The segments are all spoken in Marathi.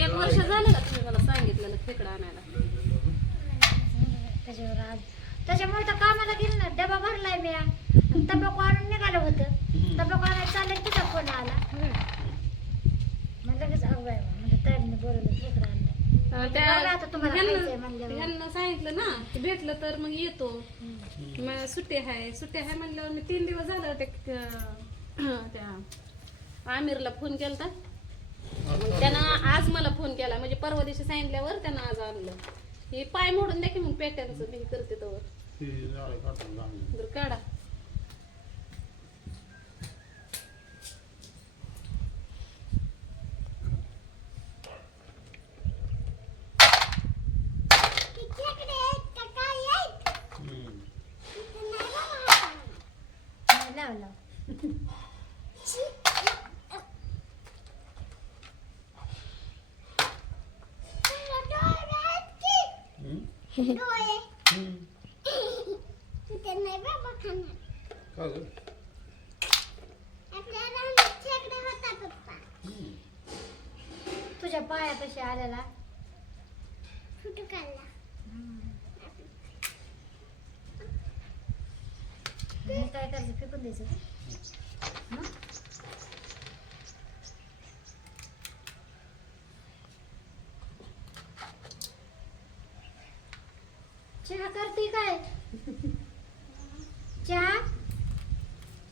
एक वर्ष झालं का तुम्ही मला सांगितलेलं खेकडं आणायला? त्याच्यावर आज त्याच्यामुळे तर कामाला गेलं ना डबा भरलाय मी तंबाखू आणून निघालं होतं. तंबाखू आणायला चाललं तुझा फोन आला. मग लगेच अगवाय म्हणजे ताईने बोलवलं इकडं आणलं. अं, बघा आता त्या तुम्हाला ह्यांना- खायचंय म्हणल्यावर. ह्यांना सांगितलं ना की भेटलं तर मग येतो. मग सुट्टी आहे. सुट्टी आहे म्हणल्यावर मी तीन दिवस झालं ते त्या आमिरला फोन केलता. मग त्यानं आज मला फोन केला म्हणजे परवा दिवशी सांगितल्यावर त्यानं आज आणलं. हे पाय मोडून द्या की मग पेट्यांचं मी करते तवर. बरं काढा. लाव लाव. तुझ्या पायापाशी आलेला. हे काय करायचं? फेकून द्यायचं का? हं? चहा करते काय चहा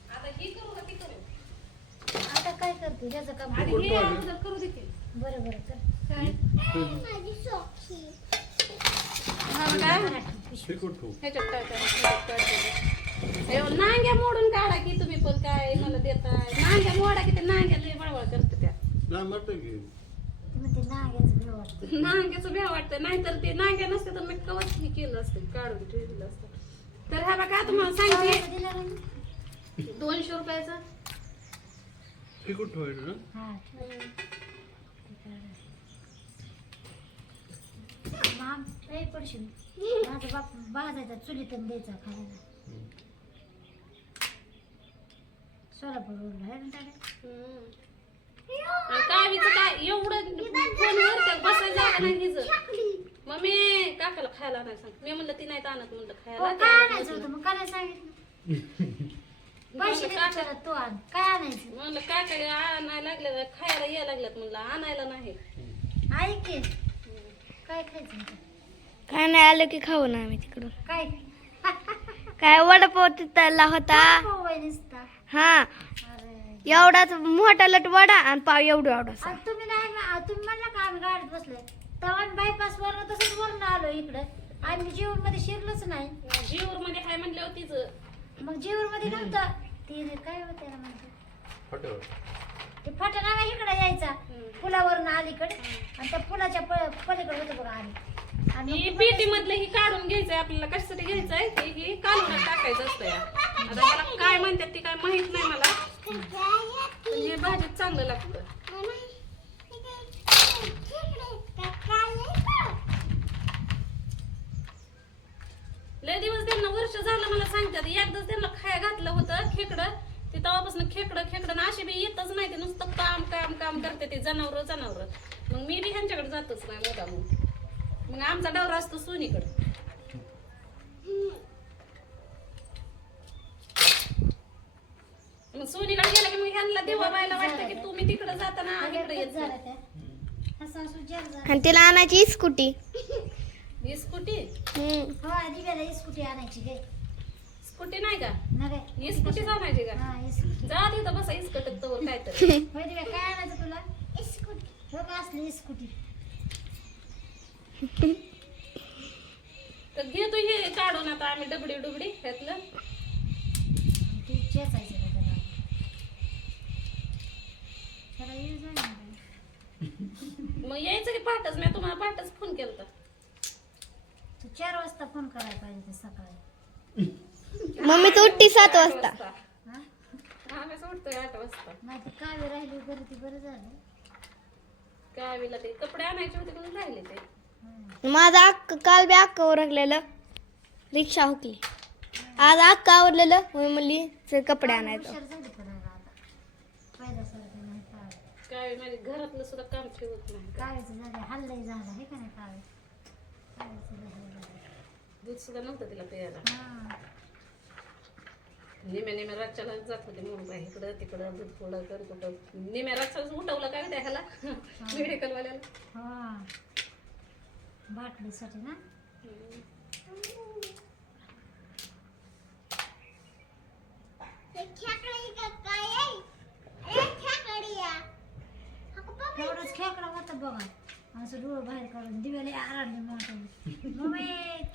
आता ही करू का ती करू आता काय हे अगोदर करू दे की. बरं बरं कर काय? हा काय? ह्याच्यात. हे नांग्या मोडून काढा की तुम्ही पण काय मला देताय. नांग्या मोडा की ते नांग्या लय बळबळ करते त्या. ती म्हणते नाग्याचं भेव वाटतं नांग्याचं भ्या वाटतं नाहीतर ते नांग्या नसते तर मी कवच हे केलं असतं काढून ठेवलं असतं. तर हा बघा तुम्हाला सांगते. दिलं? दोनशे रुपयाचा. हा ठेव. माम लय पडशील. माझा बाप भाजायचा चुलीतून द्यायचा खायला. सोलापूर रोडला आहे ना कावीचं काय एवढं फोनवर त्या बसायला जागा नाही मम्मी काकाला खायला नाही सांग. मी म्हणलं ती नाही आणत म्हणलं हो, खायला काय आणायचं होतं? मग काय सांगितलं. पैसे देतो तू आण. काय आणायचं? म्हणलं काका आणायला लागले खायला यायला लागल्यात म्हणलं आणायला नाही. ऐक की. काय खायचं? काय नाही आलं की खाऊ ना आम्ही तिकडून. काय? काय वडापाव तिथला होता. हा. अरे. एवढाच मोठा लट वडा आणि पाव एवढा आणि तुम्ही नाही मा- तुम्ही म्हणला का आम्ही गाडीत बसलोय? तेव्हा बायपास वरनं तसंच वरनं आलो इकडं. आम्ही जेवणमध्ये शिरलोच नाही. जीवर मध्ये हाय म्हणलं होतीच? मग जेवणमध्ये नव्हतं. ते काय होतं त्याला म्हणतात ते फाटा नावा इकडे यायचा. पुलावरून अलीकडे. आणि त्या पुलाच्या प- पलीकडे होतं बघा आली आणि ही पेटी मधलं ही काढून घ्यायचंय आपल्याला कशासाठी घ्यायचंय ते ही काढून टाकायचं असतं या. आता मला काय म्हणतात ते काय माहीत नाही मला. पण हे भाजीत चांगलं लागतं. लय दिवस वर्ष झालं मला सांगतात एकदाच त्यांना खाया घातलं होतं खेकडं. ते तेव्हापासून खेकडं खेकडं ना अशी बी येतच नाही ते नुसतं काम काम काम करते ते जनावर जनावर. मग मी बी ह्यांच्याकडे जातच नाही मोठा मग. मग आमचा डवरा असतो सोनीकडे. मग सोनीकडे गेला की मग ह्यांना देवा बायला वाटतं की तुम्ही तिकडे जाताना इकडे येत हा आणि तिला आणायची स्कूटी ही स्कूटी? हम्म. हो आधी गेला स्कूटी आणायची गे स्कूटी नाही का? ही स्कूटी आणायची का? हा स्कूटी. जा तिथं बसा इसकटत तवर काय तर. होय दिव्या काय आणायचं तुला? स्कूटी. हो का असली स्कूटी? तर घेतो हे काढून आता आम्ही डबडी डुबडी ह्यातलं. ती चेचायचं का त्याला? त्याला येऊ जाय ना बाई. मग यायचं की पहाटच मी तुम्हाला पहाटच फोन केलता. तू चार वाजता फोन करायला पाहिजे ते सकाळी. मम्मी तू उठती सात वाजता. हा? आम्ही सोडतोय आठ वाजता. नाही तर कावी राहिली बरं ती बरं झालं. काय ते कपडे आणायचे होते म्हणून राहिले ते. हं. माझा अक्क काल बी अक्का उरकलेलं रिक्षा हुकली. आज अक्का आवरलेलं. मी म्हणली चल कपडे आणायचं. हुशार झाली पण आता. पहिल्यासारखं नाही काय काय माझ्या घरातलं सुद्धा काम ठेवत नाही. काळीचं झालं झालं हे का नाही झालं दूध सुद्धा नव्हतं तिला प्यायला. निम्या निम्या रातच्याला जात होते मुंबई इकडं तिकडं दूध पुढं कर कुठं. निम्या रातच्यालाच उठवलं काय त्या ह्याला? मेडिकलवाल्याला हा. बाटलीसाठी ना एवढंच खेकडा होतं बघा असं डोळं बाहेर काढून दिव्याला आराडले मोठं मम्मी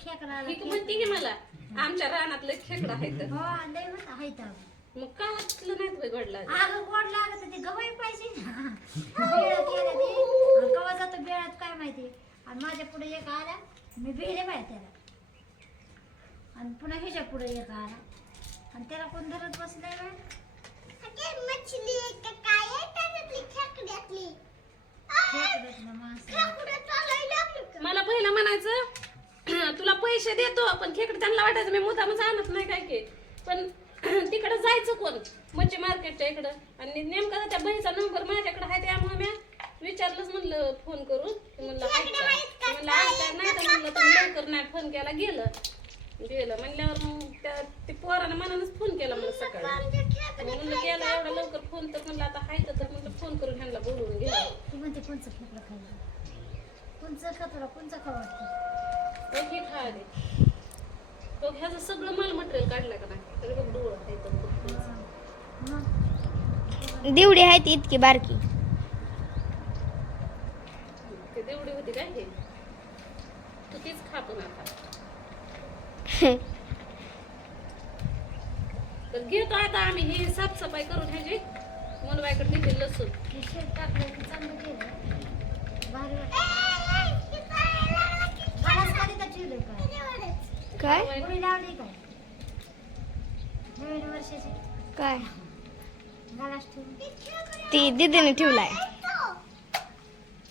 खेकडा आला ही की म्हणते की मला? आमच्या रानातलं खेकडं आहे तर हो लय होत आहेत मग का वाचलं नाही तुम्ही घडला अगं गोड लागत ते गवाई पाहिजे ना. बेळ केलं ते. आणि कवा जातो बेळात काय माहिती? आणि माझ्या पुढे एक आला मी बेले बाय त्याला. आणि पुन्हा ह्याच्या पुढे एक आला. आणि त्याला कोण धरत बसलाय बाय खेकड्यातलं? मांस मला पहिलं म्हणायचं तुला पैसे देतो पण खेकडे त्यांना वाटायचं मी मुद्दामच आणत नाही काय की. पण तिकडं जायचं कोण? मच्छी मार्केटच्या इकडं. आणि नेमका त्या बहिणीचा नंबर माझ्याकडे आहे त्यामुळे मी विचारलंच म्हणलं फोन करून. म्हणलं म्हणलं आज नाही तर म्हणलं तर लवकर नाही फोन केला गेलं. गेलं. म्हणल्यावर मग त्या ते पोरानं मनानच फोन केला मला सकाळी. म्हणलं गेला एवढा लवकर फोन तर म्हणलं आता हाय तर म्हणलं फोन करून ह्यांना बोलवून घ्या म्हणते कोणचं खेकडं कोणचं का कोणचं खावा बघ हे खा दे बघ ह्याचं सगळं माल मटेरियल काढलं का नाही? तरी बघ डोळं आहे. मग दिवडी आहे ती इतकी बारकी. ते देवडी होती काय हे? तू तीच खा पण आता. तर घेतो आता आम्ही हे साफसफाई करून ह्याची. मुलबाईकडे नेते लसूण. हे शेत टाकलं की चांगलं केलं. भारी वाटतं काय? काय? ती दीदीने ठेवलाय.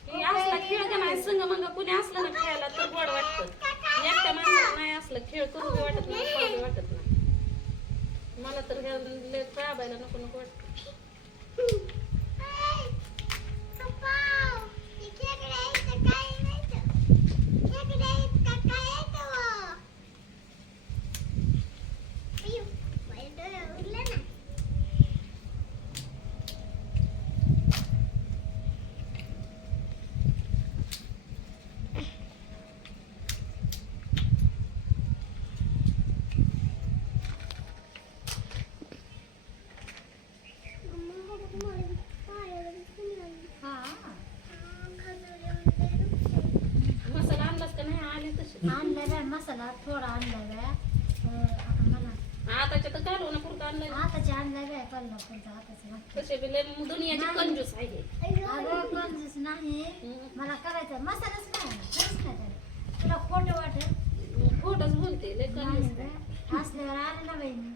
हे असला खेळ का नाही? संग मग कुणी असलं ना खेळायला तर गोड वाटतं एकट्या माणसाला नाही असलं खेळ करू बी वाटत नाही खाऊ बी वाटत नाही मला तर ह्या लय राबायला नको नको वाटतं हा मसाला आणलास का नाही आणलाय बाय मसाला थोडा मला आताच्या तर पुरतं. तसे बी लय दुनियाची कंजूस आहे अगं कंजूस नाही. मला करायचं मसालाच नाही. नाही. तुला खोटं वाटेल. खोटच बोलते लय नाही कंजूस आहे. गं. असल्यावर आले ना बहिणी नाही.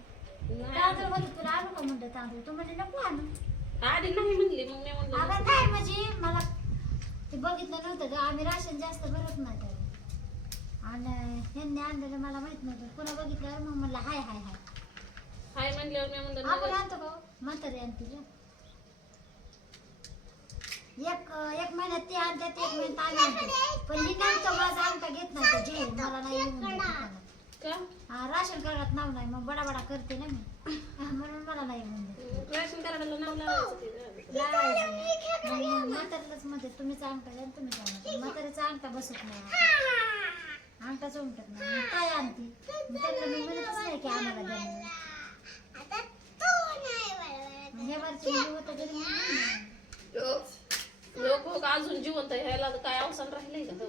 तुला आणू का म्हणलं तांदूळ? तू म्हणजे नको आणू. आधी नाही म्हणली मग मी अगं म्हणलं नाही म्हणजे मला ते बघितलं नव्हतं ग. आम्ही राशन जास्त भरत नाही त्याला ह्यांनी आणलेलं मला माहीत नव्हतं. पुन्हा बघितल्यावर मग म्हणलं हाय हाय हाय. हाय म्हणल्यावर मी म्हणलं आपण नाही. आणतो का हो? म्हातारी आणते ग एक एक महिन्यात ते आणतात एक महिन्यात आम्ही आणतो. पण ही नव्हतं माझा अंगठा घेत नाही जे मला नाही येऊन देत. का? हा, राशन कार्डात नाव नाही मग बडा बडा करते ना मी. म्हणून मला नाही येऊन देत. राशन कार्डाला नाव लावायचं ते. म्हातारीलाच म्हणते तुम्हीच अंगठा द्या आणि तुम्हीच आणा म्हातारीचा अंगठा बसत नाही. अंगठाच उमटत नाही काय आणते मग त्यांना मी म्हणतच नाही की आम्हाला द्या म्हणून. मग हे वरचे मुली होतं घरी म्हणून नाही. लोक हो अजून जिवंत ह्याला तर काय अवसान राहिलंय का?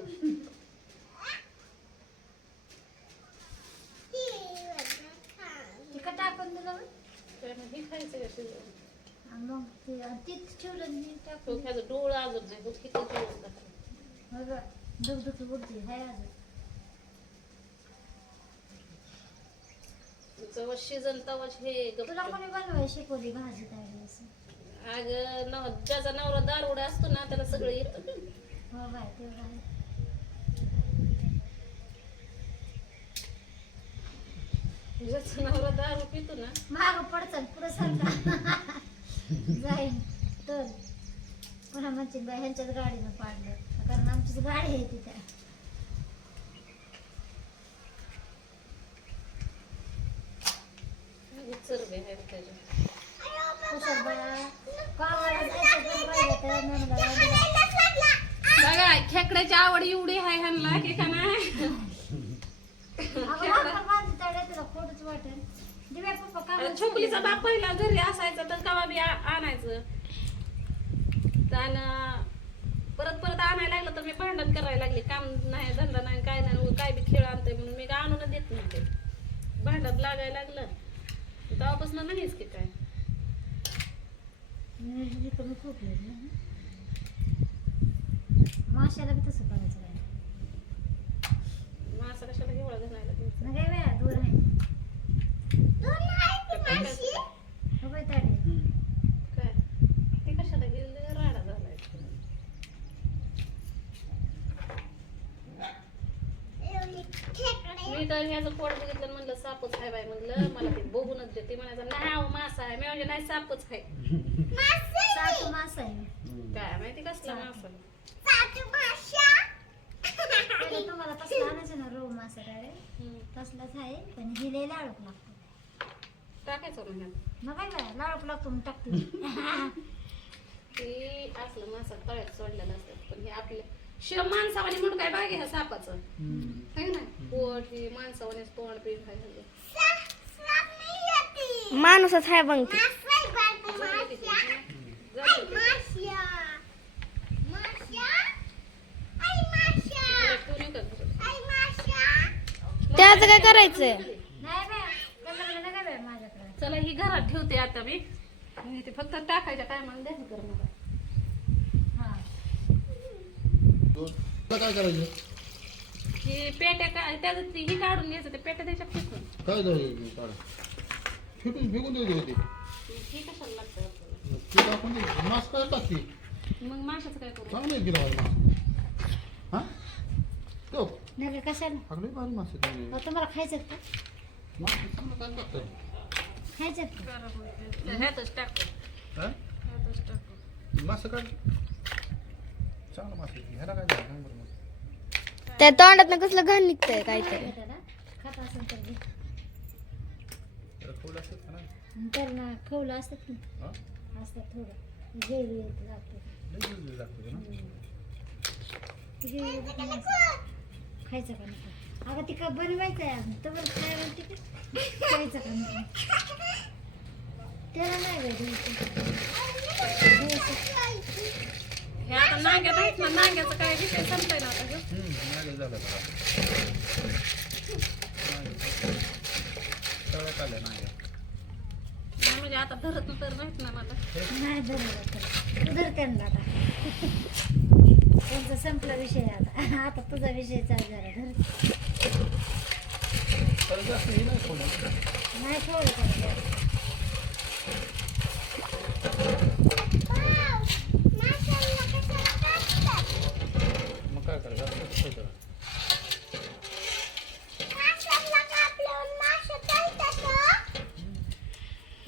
तिखट टाकून दिलं हे खायचं का शिजवून? आणि मग ते आणि तेच ठेवलं आणि तो ह्याचं डोळं अजून नाही होत किती जिवंत आहे. मग दुखदुखी उडते हाय अजून जेव्हा शिजन तेव्हाच हे तुला कोणी बनवाय शिकवली भाजी असं अग नव ज्याचा नवरा दारुडा असतो ना त्याला सगळं येतं. हो बाय तेवढं आहे ज्याचा नवरा दारू पितो ना. माग पडचाल पुढे सरका जाईन तर. पुन्हा म्हणते बाई ह्यांच्याच गाडीनं पाडलं. कारण आमचीच गाडी आहे तिथे चरबी आहे त्याच्यात. कुशल बाळा गावाला जायचं पण पाहिजे तर नंदला गाडीला. बघा खेकड्याची आवड एवढी आहे ह्यांना की का नाही? छोकलीचा बाप पहिला घरी असायचा तर कवा बी आ- आणायचं. त्यानं परत परत आणायला लागलं तर मी भांडण करायला लागले. काम नाही धंदा नाही काय नाही काय बी खेळ आणतोय म्हणून मी आणूनच देत नव्हते. भांडण लागायला लागलं. तेव्हापासून नाहीच की काय. मी कमी खोकले माशाला बी तसं करायचं काय मग असं कशाला हिवाळा घालायला मग काय वेळा दूर आहे. हो बाई ताडी काय? ते कशाला गेले? राडा झालाय. मी तर ह्याचं पोट बघितलं सापच आहे बाई म्हणलं मला ते बघूनच दे ते म्हणायचं नाही अहो मासा आहे. मी म्हणजे नाही सापच आहे सातू मासा आहे. काय माहिती कसला मासा? तुम्हाला तसला आणायचं ना रोह मासा हम्म. तसलाच आहे पण हि लागतो. टाकायचं म्हणून मग काय बाय लाळूक लागतो मग टाकतो. ते असलं मासा तळ्यात सोडलेलं असतं पण हे आपले शिव म्हणून काय बागे ह्या सापाचं? है ना? पोट हे माणसावानीच तोंड पीठ आहे सगळं. माणूसच आहे बघ? त्याचं काय करायचंय? काय चला ही घरात ठेवते आता मी. ते फक्त टाकायच्या टायमाला द्यायचं कर मला हा. काय करायचं ही पेट्या का त्याचं ती ही काढून घ्यायचं ते पेट्या त्याच्या फेकून. काय झालं? काढ फेकून फेकून देते होते ही कशाला लागतं आपल्याला ते टाकून दे मास्क काय टाकते मग माशाचं काय करू चांगलं आहे की राव हा तो नाही का कशाला सगळे भारी मासे तुम्ही अहो, तुम्हाला खायचं का मासे चांगलं काय टाकतं खायचं का ह्यातच टाकतो हा ह्यातच टाकतो मासे काढ चांगलं मासे ह्याला काय झालं सांग बरं मला. त्या तोंडात कसलं घाण निघतंय काहीतरी त्याला खात असेल तर घे. खोल असतात का नाही? तर ना खवलं असतात ना. हा? असतात थोडं. ग्रेव्ही लागते ना. खायचं का नको अगं ती का बनवायचं आहे. अजून तर बरं खायला म्हणते का खायचं का नको त्याला नाही गं द्यायचं. हे आता नांग्यात आहेत ना नांग्याचं काय विषय संपतोय ना आता झालं बघा. नाही. तळ्यात आलं नाही. नाही म्हणजे आता धरत तर नाहीत ना मला. नाही धरलं उधर त्यांना आता. त्यांचा संपला विषय आता. आता तुझा विषय चालू झाला धर. हे नाही खोल. नाही ठेवलं त्याला मग काय करायचं असं कसं करायचं?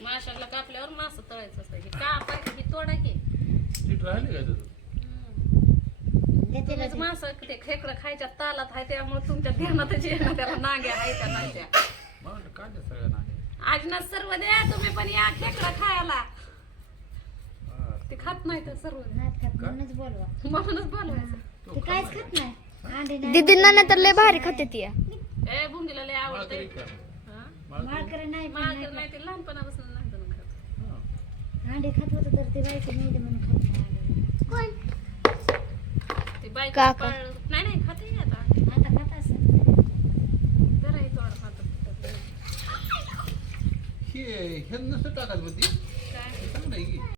माशाला कापल्यावर मास तळायचं असतं हे कापायचं की तोडा की नीट राहिली काय तुझं देते तुम्हीच मास ते खेकडं खायच्या तालात आहे त्यामुळे तुमच्या ध्यानातच येणार त्याला नांग्या आहे त्या नांग्या. मला वाटलं काय ते सगळं नाही आज ना सर्व द्या तुम्ही पण या खेकडं खायला. ते खात नाही तर सर्व. म्हणूनच बोलवा. म्हणूनच बोलवायचं. ते काहीच खात नाही. अंडे नाही दीदींना नाही तर लय भारी खाते ती. ए भुंगीला लय मला आवडते तरी काय? मला तरी- माळकरी नाही पण नाही मागं नाही ते लहानपणापासून नाही खात. हा. खात. अंडे खात होतं तर ते बायचं नाही म्हणून खात नाही. अंडे. ते बायको काका. पाळ- नाही नाही खाते आता खात असं जरा हे तोड खात हे हे नसतं टाकायचं ती. हे चांगलं आहे की.